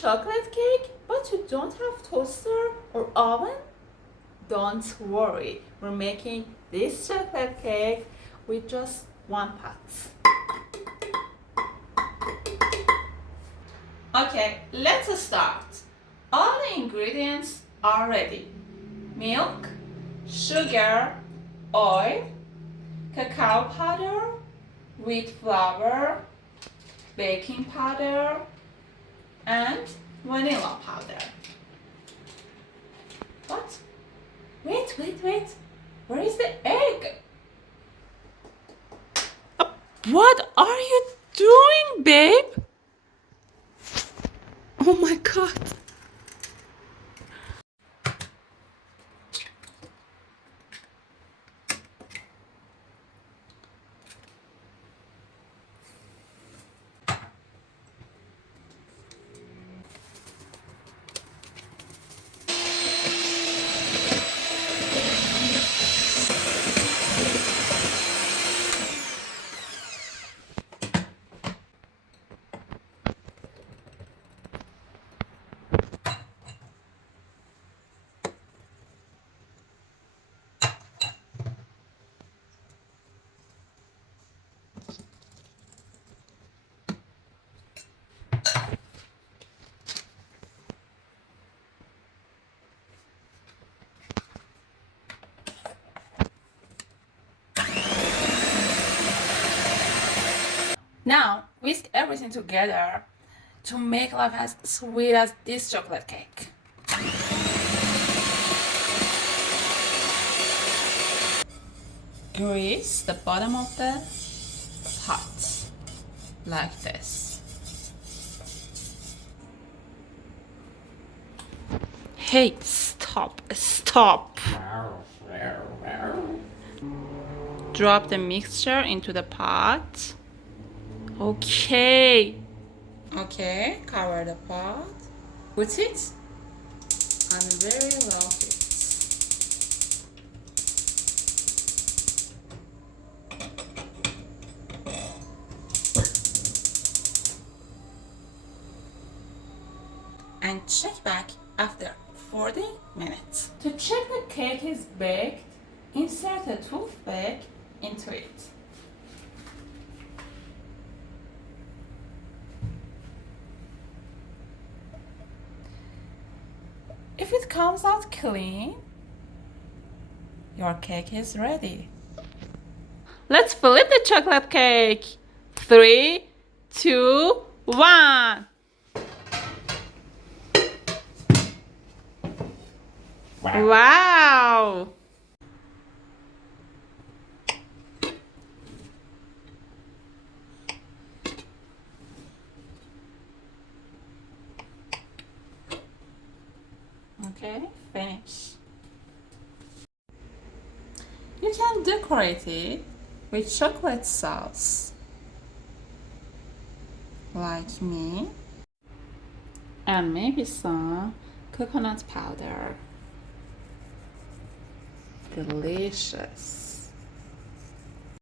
chocolate cake, but you don't have toaster or oven? Don't worry, we're making this chocolate cake with just one pot. Okay, let's start. All the ingredients are ready. Milk, sugar, oil, cacao powder, wheat flour, baking powder, and vanilla powder. What? Wait. Where is the egg? What are you doing, babe? Oh my God. Now whisk everything together to make life as sweet as this chocolate cake. Grease the bottom of the pot like this. Hey, stop. Drop the mixture into the pot. Okay, cover the pot. Put it on very low heat. And check back after 40 minutes. To check the cake is baked, insert a toothpick into it. If it comes out clean, your cake is ready. Let's flip the chocolate cake. 3, 2, 1. Wow! Okay, finish. You can decorate it with chocolate sauce, like me, and maybe some coconut powder. Delicious.